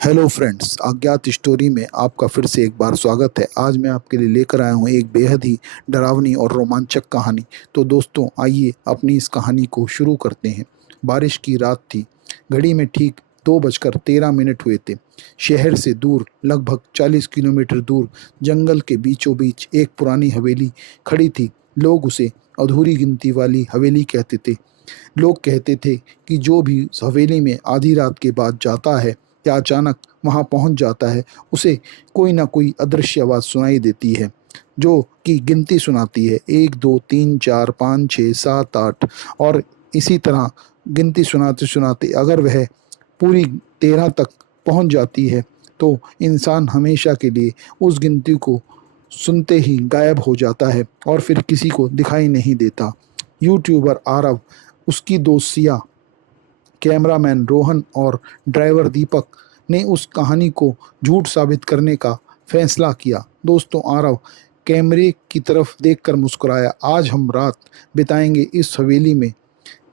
Hello friends, अज्ञात story में आपका फिर से एक बार स्वागत है। आज मैं आपके लिए लेकर आया हूँ एक बेहद ही डरावनी और रोमांचक कहानी। तो दोस्तों, आइए अपनी इस कहानी को शुरू करते हैं। बारिश की रात थी। घड़ी में ठीक 2:13 हुए थे। शहर से दूर, लगभग 40 किलोमीटर दूर, जंगल के बीचों बीच एक पुरानी हवेली खड़ी थी। लोग उसे अधूरी गिनती वाली हवेली कहते थे। लोग कहते थे कि जो भी उस हवेली में आधी रात के बाद जाता है या अचानक वहां पहुंच जाता है, उसे कोई ना कोई अदृश्य आवाज़ सुनाई देती है, जो कि गिनती सुनाती है, 1 2 3 4 5 6 7 8। और इसी तरह गिनती सुनाते सुनाते अगर वह पूरी 13 तक पहुंच जाती है, तो इंसान हमेशा के लिए उस गिनती को सुनते ही गायब हो जाता है और फिर किसी को दिखाई नहीं देता। यूट्यूबर आरव, उसकी दोस्त सिया, कैमरामैन रोहन और ड्राइवर दीपक ने उस कहानी को झूठ साबित करने का फैसला किया। दोस्तों, आरव कैमरे की तरफ देखकर मुस्कुराया। आज हम रात बिताएंगे इस हवेली में,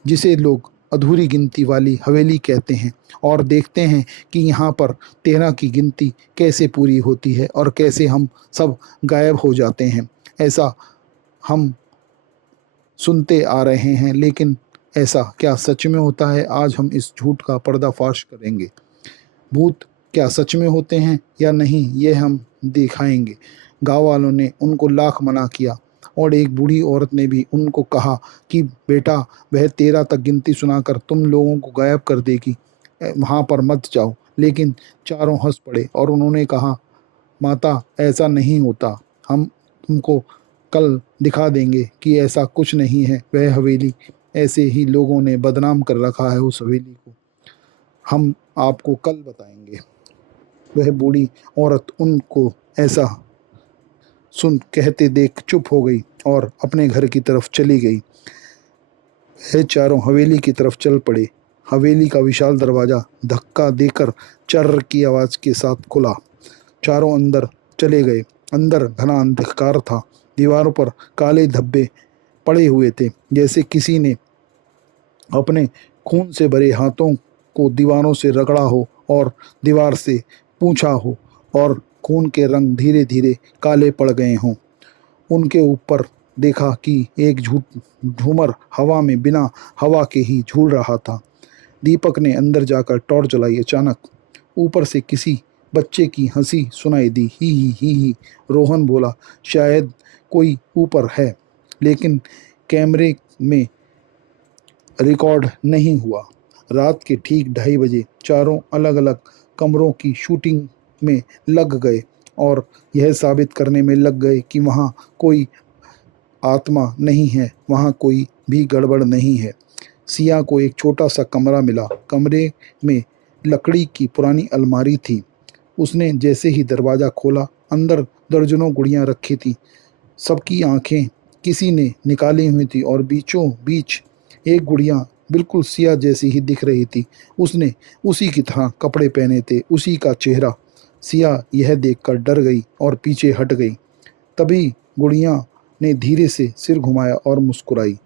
जिसे लोग अधूरी गिनती वाली हवेली कहते हैं, और देखते हैं कि यहाँ पर 13 की गिनती कैसे पूरी होती है और कैसे हम सब गायब हो जाते हैं। ऐसा हम सुनते आ रहे हैं, लेकिन ऐसा क्या सच में होता है? आज हम इस झूठ का पर्दाफाश करेंगे। भूत क्या सच में होते हैं या नहीं, ये हम दिखाएंगे। गांव वालों ने उनको लाख मना किया, और एक बूढ़ी औरत ने भी उनको कहा कि बेटा, वह 13 तक गिनती सुनाकर तुम लोगों को गायब कर देगी, वहाँ पर मत जाओ। लेकिन चारों हंस पड़े और उन्होंने कहा, माता, ऐसा नहीं होता। हम तुमको कल दिखा देंगे कि ऐसा कुछ नहीं है। वह हवेली, ऐसे ही लोगों ने बदनाम कर रखा है उस हवेली को। हम आपको कल बताएंगे। वह बूढ़ी औरत उनको ऐसा सुन कहते देख चुप हो गई और अपने घर की तरफ चली गई। वह चारों हवेली की तरफ चल पड़े। हवेली का विशाल दरवाजा धक्का देकर चर्र की आवाज़ के साथ खुला। चारों अंदर चले गए। अंदर घना अंधकार था। दीवारों पर काले धब्बे पड़े हुए थे, जैसे किसी ने अपने खून से भरे हाथों को दीवारों से रगड़ा हो और दीवार से पूछा हो, और खून के रंग धीरे धीरे काले पड़ गए हों। उनके ऊपर देखा कि एक झूमर हवा में बिना हवा के ही झूल रहा था। दीपक ने अंदर जाकर टॉर्च जलाई। अचानक ऊपर से किसी बच्चे की हंसी सुनाई दी। ही। रोहन बोला, शायद कोई ऊपर है, लेकिन कैमरे में रिकॉर्ड नहीं हुआ। रात के ठीक 2:30 बजे चारों अलग अलग कमरों की शूटिंग में लग गए और यह साबित करने में लग गए कि वहाँ कोई आत्मा नहीं है, वहाँ कोई भी गड़बड़ नहीं है। सिया को एक छोटा सा कमरा मिला। कमरे में लकड़ी की पुरानी अलमारी थी। उसने जैसे ही दरवाज़ा खोला, अंदर दर्जनों गुड़ियाँ रखी थी। सबकी आंखें किसी ने निकाली हुई थी, और बीचों बीच एक गुड़िया बिल्कुल सिया जैसी ही दिख रही थी। उसने उसी की तरह कपड़े पहने थे, उसी का चेहरा। सिया यह देखकर डर गई और पीछे हट गई। तभी गुड़िया ने धीरे से सिर घुमाया और मुस्कुराई।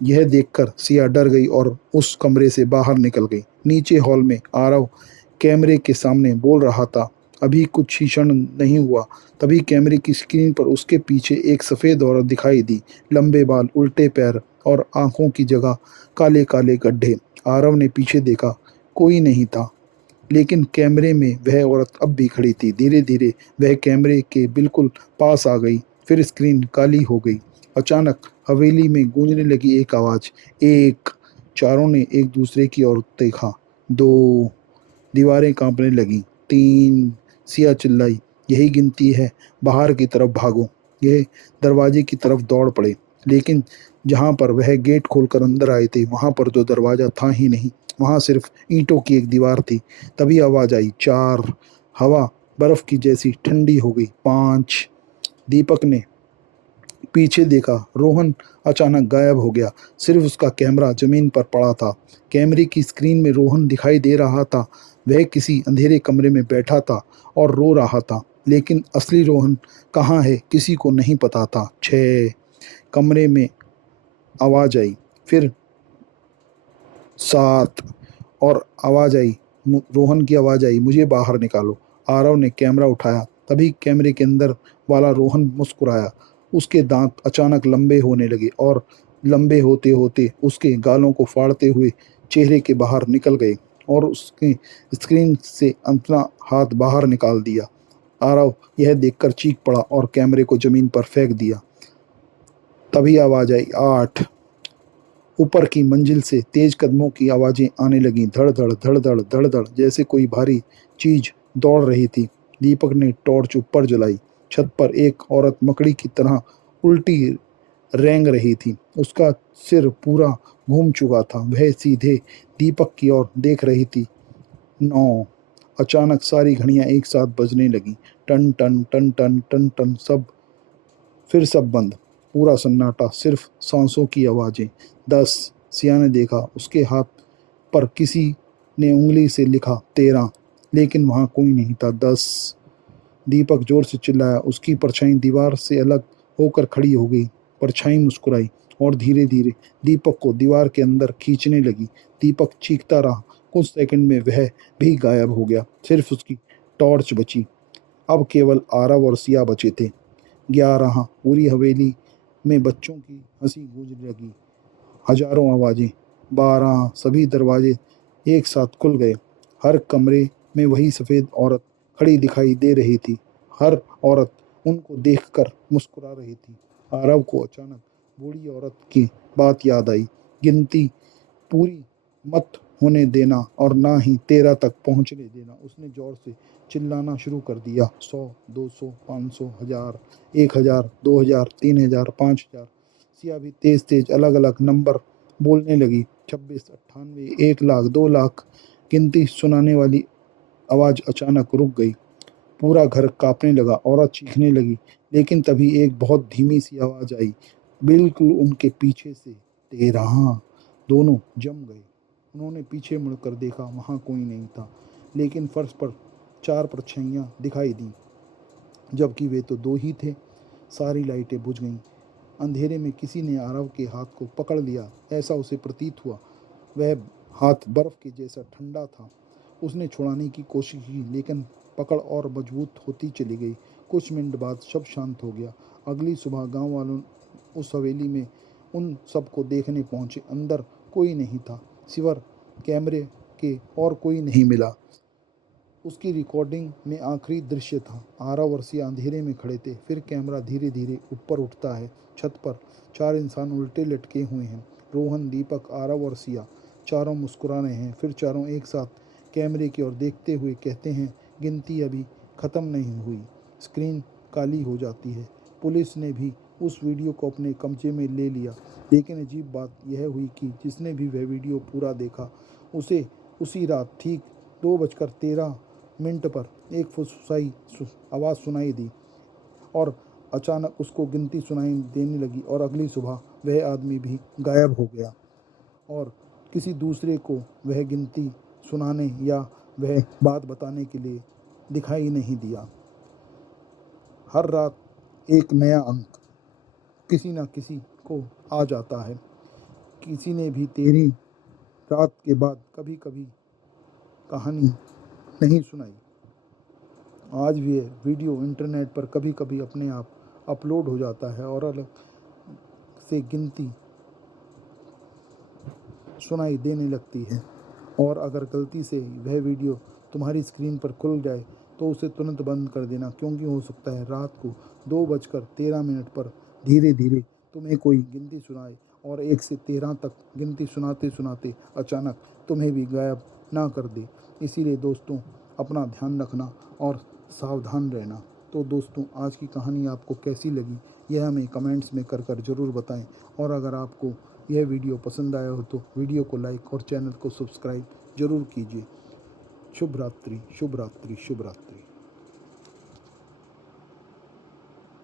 यह देखकर सिया डर गई और उस कमरे से बाहर निकल गई। नीचे हॉल में आरव कैमरे के सामने बोल रहा था। अभी कुछ ही क्षण नहीं हुआ, तभी कैमरे की स्क्रीन पर उसके पीछे एक सफ़ेद औरत दिखाई दी। लंबे बाल, उल्टे पैर और आंखों की जगह काले काले गड्ढे। आरव ने पीछे देखा, कोई नहीं था, लेकिन कैमरे में वह औरत अब भी खड़ी थी। धीरे धीरे वह कैमरे के बिल्कुल पास आ गई। फिर स्क्रीन काली हो गई। अचानक हवेली में गूंजने लगी एक आवाज़, एक। चारों ने एक दूसरे की ओर देखा। 2। दीवारें कांपने लगीं। 3। सिया चिल्लाई, यही गिनती है, बाहर की तरफ भागो। यह दरवाजे की तरफ दौड़ पड़े, लेकिन जहाँ पर वह गेट खोलकर अंदर आए थे, वहाँ पर तो दरवाज़ा था ही नहीं। वहाँ सिर्फ ईंटों की एक दीवार थी। तभी आवाज़ आई, 4। हवा बर्फ की जैसी ठंडी हो गई। 5। दीपक ने पीछे देखा। रोहन अचानक गायब हो गया। सिर्फ उसका कैमरा जमीन पर पड़ा था। कैमरे की स्क्रीन में रोहन दिखाई दे रहा था। वह किसी अंधेरे कमरे में बैठा था और रो रहा था, लेकिन असली रोहन कहाँ है, किसी को नहीं पता था। 6। कमरे में आवाज़ आई। फिर 7। और आवाज़ आई, रोहन की आवाज़ आई, मुझे बाहर निकालो। आरव ने कैमरा उठाया, तभी कैमरे के अंदर वाला रोहन मुस्कुराया। उसके दांत अचानक लंबे होने लगे और लंबे होते होते उसके गालों को फाड़ते हुए चेहरे के बाहर निकल गए और उसके स्क्रीन से अपना हाथ बाहर निकाल दिया। आरव यह देखकर चीख पड़ा और कैमरे को जमीन पर फेंक दिया। तभी आवाज़ आई, 8। ऊपर की मंजिल से तेज कदमों की आवाज़ें आने लगीं, धड़-धड़, धड़-धड़, धड़-धड़, जैसे कोई भारी चीज़ दौड़ रही थी। दीपक ने टॉर्च ऊपर जलाई। छत पर एक औरत मकड़ी की तरह उल्टी रेंग रही थी। उसका सिर पूरा घूम चुका था। वह सीधे दीपक की ओर देख रही थी। 9। अचानक सारी घड़ियां एक साथ बजने लगीं। टन टन टन टन टन टन, सब बंद। पूरा सन्नाटा, सिर्फ सांसों की आवाज़ें। 10। सिया ने देखा, उसके हाथ पर किसी ने उंगली से लिखा 13, लेकिन वहाँ कोई नहीं था। 10। दीपक जोर से चिल्लाया। उसकी परछाई दीवार से अलग होकर खड़ी हो गई। परछाई मुस्कुराई और धीरे धीरे दीपक को दीवार के अंदर खींचने लगी। दीपक चीखता रहा। कुछ सेकंड में वह भी गायब हो गया। सिर्फ उसकी टॉर्च बची। अब केवल आरव और सिया बचे थे। 11। पूरी हवेली में बच्चों की हंसी गूंजने लगी। हजारों आवाज़ें। 12। सभी दरवाजे एक साथ खुल गए। हर कमरे में वही सफ़ेद औरत खड़ी दिखाई दे रही थी। हर औरत उनको देखकर मुस्कुरा रही थी। आरव को अचानक बूढ़ी औरत की बात याद आई। गिनती पूरी मत होने देना और ना ही 13 तक पहुंचने देना। उसने जोर से चिल्लाना शुरू कर दिया। 100, 200, 500, 1000, 1000, 2000, 3000, 5000। सिया भी तेज तेज अलग अलग नंबर बोलने लगी। 26, 98, 1 लाख, 2 लाख। गिनती सुनाने वाली आवाज़ अचानक रुक गई। पूरा घर कांपने लगा। औरत चीखने लगी, लेकिन तभी एक बहुत धीमी सी आवाज़ आई, बिल्कुल उनके पीछे से, 13। दोनों जम गए। उन्होंने पीछे मुड़कर देखा, वहाँ कोई नहीं था, लेकिन फर्श पर 4 परछाइयाँ दिखाई दी, जबकि वे तो 2 ही थे। सारी लाइटें बुझ गईं। अंधेरे में किसी ने आरव के हाथ को पकड़ लिया। ऐसा उसे प्रतीत हुआ। वह हाथ बर्फ के जैसा ठंडा था। उसने छुड़ाने की कोशिश की, लेकिन पकड़ और मजबूत होती चली गई। कुछ मिनट बाद सब शांत हो गया। अगली सुबह गांव वालों उस हवेली में उन सबको देखने पहुंचे। अंदर कोई नहीं था, सिवाय कैमरे के और कोई नहीं मिला। उसकी रिकॉर्डिंग में आखिरी दृश्य था। आरव और सिया अंधेरे में खड़े थे। फिर कैमरा धीरे धीरे ऊपर उठता है। छत पर 4 इंसान उल्टे लटके हुए हैं। रोहन, दीपक, आरव और सिया, चारों मुस्कुरा रहे हैं। फिर चारों एक साथ कैमरे की ओर देखते हुए कहते हैं, गिनती अभी ख़त्म नहीं हुई। स्क्रीन काली हो जाती है। पुलिस ने भी उस वीडियो को अपने कब्जे में ले लिया, लेकिन अजीब बात यह हुई कि जिसने भी वह वीडियो पूरा देखा, उसे उसी रात ठीक 2:13 पर एक फुसफुसाई आवाज़ सुनाई दी और अचानक उसको गिनती सुनाई देने लगी और अगली सुबह वह आदमी भी गायब हो गया और किसी दूसरे को वह गिनती सुनाने या वह बात बताने के लिए दिखाई नहीं दिया। हर रात एक नया अंक किसी न किसी को आ जाता है। किसी ने भी 13 रात के बाद कभी कभी कहानी नहीं सुनाई। आज भी ये वीडियो इंटरनेट पर कभी कभी अपने आप अपलोड हो जाता है और अलग से गिनती सुनाई देने लगती है। और अगर गलती से वह वीडियो तुम्हारी स्क्रीन पर खुल जाए तो उसे तुरंत बंद कर देना, क्योंकि हो सकता है रात को 2:13 पर धीरे धीरे तुम्हें कोई गिनती सुनाए और 1 से 13 तक गिनती सुनाते सुनाते अचानक तुम्हें भी गायब ना कर दे। इसीलिए दोस्तों, अपना ध्यान रखना और सावधान रहना। तो दोस्तों, आज की कहानी आपको कैसी लगी यह हमें कमेंट्स में कर ज़रूर बताएं। और अगर आपको यह वीडियो पसंद आया हो तो वीडियो को लाइक और चैनल को सब्सक्राइब ज़रूर कीजिए। शुभ रात्रि, शुभ रात्रि, शुभ रात्रि।